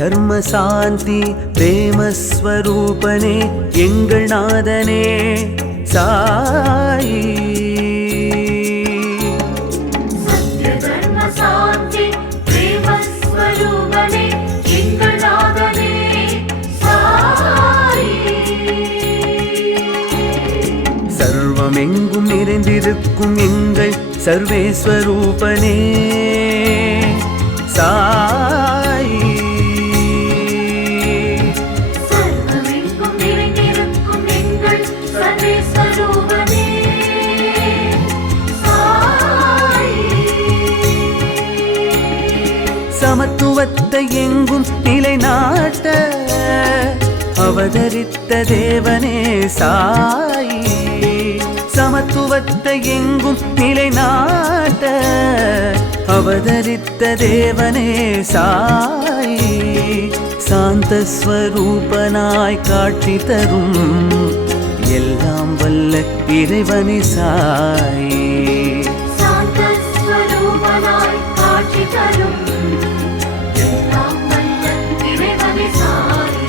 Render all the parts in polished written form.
தர்ம சாந்தி பிரேமஸ்வரூபனே எங்கள் நாதனே சாயி. சத்ய தர்ம சாந்தி பிரேமஸ்வரூபனே எங்கள் நாதனே சாயி. சர்வமெங்கும் நிறைந்திருக்கும் எங்கள் சர்வேஸ்வரூபனே சாயி. சர்வமெங்கும் நிறைந்திருக்கும் எங்கள் சர்வேஸ்வரூபனே சாயி. சமத்துவத்தை எங்கும் நிலைநாட்ட அவதரித்த தேவனே சாயி. சமத்துவத்தை எங்கும் நிலைநாட்ட அவதரித்த தேவனே சாயி. சாந்தஸ்வரூபனாய் காட்சி தரும் எல்லாம் வல்ல இறைவனே சாயி. சாந்தஸ்வரூபனாய் காட்சி தரும் எல்லாம் வல்ல இறைவனே சாயி.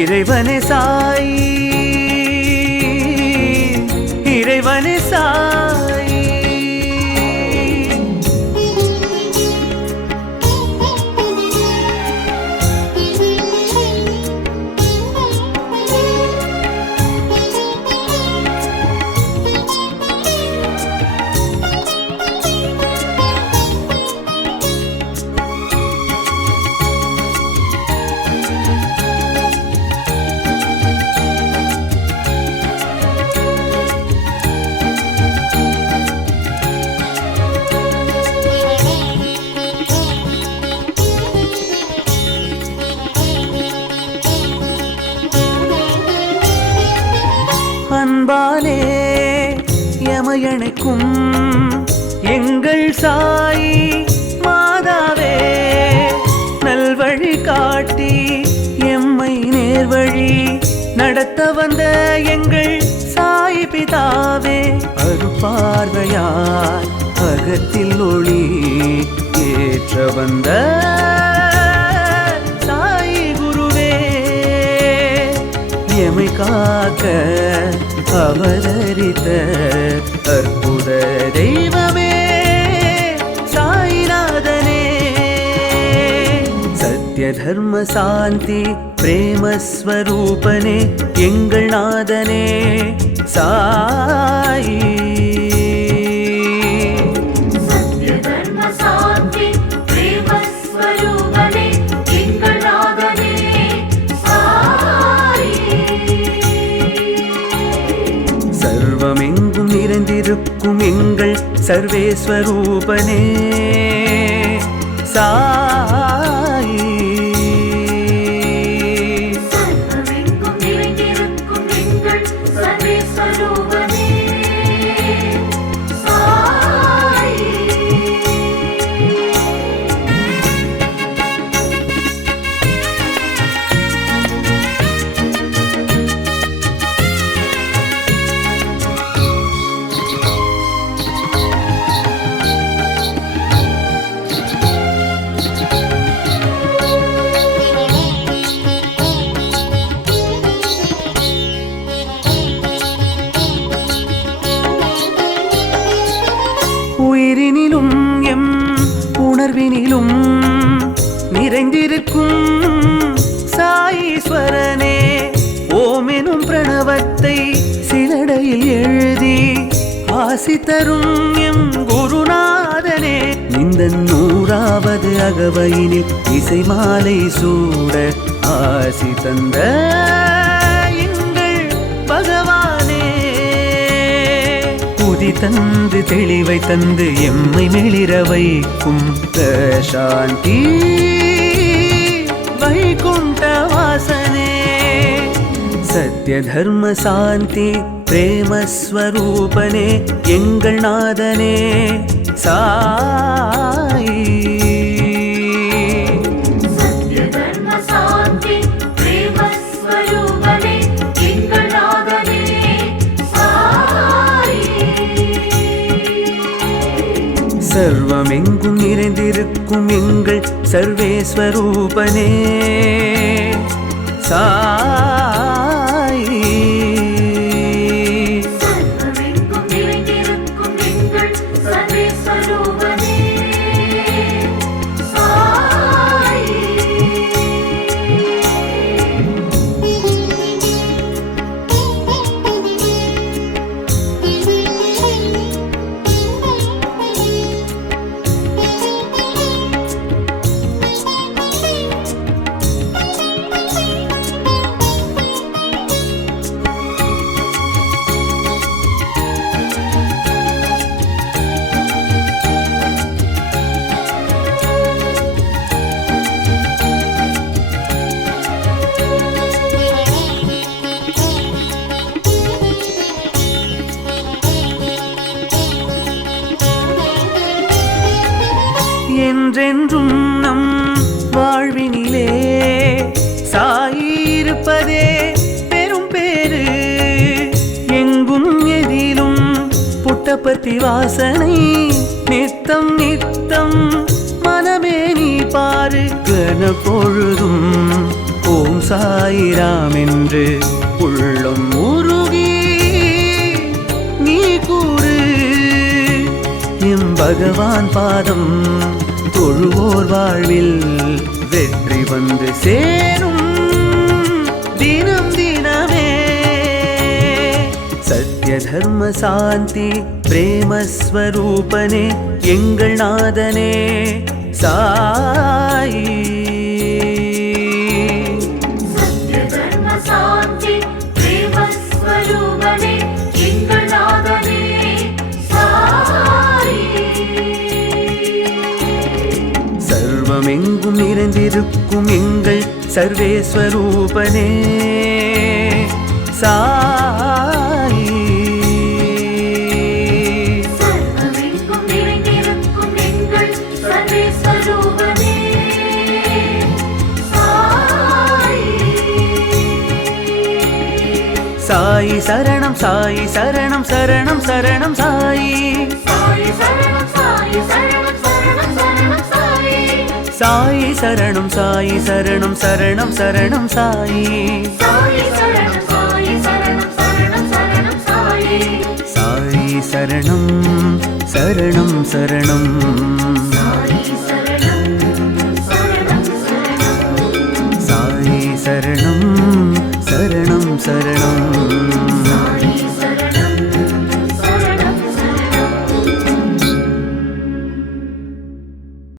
இறைவனே சாயி. இறைவனே சாயி. அன்பாலே யமயணைக்கும் எங்கள் சாயி மாதாவே நல்வழி காட்டி எம்மை நேர்வழி நடத்த வந்த எங்கள் சாயி பிதாவே அருப்பார்வையார் அகத்தில் ஒளி ஏற்ற வந்த சாயி குருவே எமை காக்க அவதரித்த அற்புத தெய்வமே சாயிநாதனே. சத்ய தர்ம சாந்தி பிரேமஸ்வரூபனே எங்கள் நாதனே சாயி. சத்ய தர்ம சாந்தி பிரேமஸ்வரூபனே எங்கள் நாதனே சாயி. சர்வமெங்கும் நிறைந்திருக்கும் எங்கள் சர்வேஸ்வரூபனே சாயி. சர்வமெங்கும் நிறைந்திருக்கும் எங்கள் சர்வேஸ்வரூபனே சாயி. உயிரினிலும் எம் உணர்வினிலும் நிறைந்திருக்கும் சாயீஸ்வரனே ஓமெனும் பிரணவத்தை சிலடையில் எழுதி ஆசி தரும் எம் குருநாதனே. இந்த 100வது அகவையினில் இசை மாலை சூட ஆசி தந்த எங்கள் பகவானே புதி தந்து தெளிவை தந்து எம்மை மெளிர வைக்கும் சாந்தி வைகுண்ட வாசனே. சத்ய தர்ம சாந்தி பிரேமஸ்வரூபனே எங்கள் நாதனே சாயி. சத்ய தர்ம சாந்தி பிரேமஸ்வரூபனே எங்கள் நாதனே சாயி. சர்வ சர்வமெங்கும் நிறைந்திருக்கும் எங்கள் சர்வேஸ்வரூபனே சாயி. சர்வமெங்கும் நிறைந்திருக்கும் எங்கள் சர்வேஸ்வரூபனே சாயி. என்றென்றும் நம் வாழ்வினிலே சாயிருப்பதே பெரும் பேரு. எங்கும் எதிலும் புட்டபர்த்தி வாசனை நித்தம் நித்தம் மனமே நீ பாரு. கன பொழுதும் ஓம் சாயிராம் என்று உள்ளம் உருகி நீ கூறு. எம் பகவான் பாதம் தொழுவோர் வாழ்வில் வெற்றி வந்து சேரும் தினம் தினமே. சத்ய தர்ம சாந்தி பிரேமஸ்வரூபனே எங்கள் நாதனே சாயி. சத்ய தர்ம சாந்தி பிரேமஸ்வரூபனே எங்கள் நாதனே சாயி. சர்வமெங்கும் நிறைந்திருக்கும் எங்கள் சர்வேஸ்வரூபனே சாயி. சர்வமெங்கும் நிறைந்திருக்கும் எங்கள் சர்வேஸ்வரூபனே சாயி. சாயி சரணம் சாயி சரணம் சரணம் சரணம் சாயி. சாயி சரணம் சாயி சரணம் சரணம் சரணம் சாயி. சாயி சரணம் சாயி சரணம் சரணம் சரணம் சாயி. சாயி சரணம் சாயி சரணம் சரணம் சரணம் சாயி. சாயி சரணம் சரணம் சரணம். சாயி சரணம் சரணம் சரணம். சாயி சரணம் சரணம் சரணம். சாயி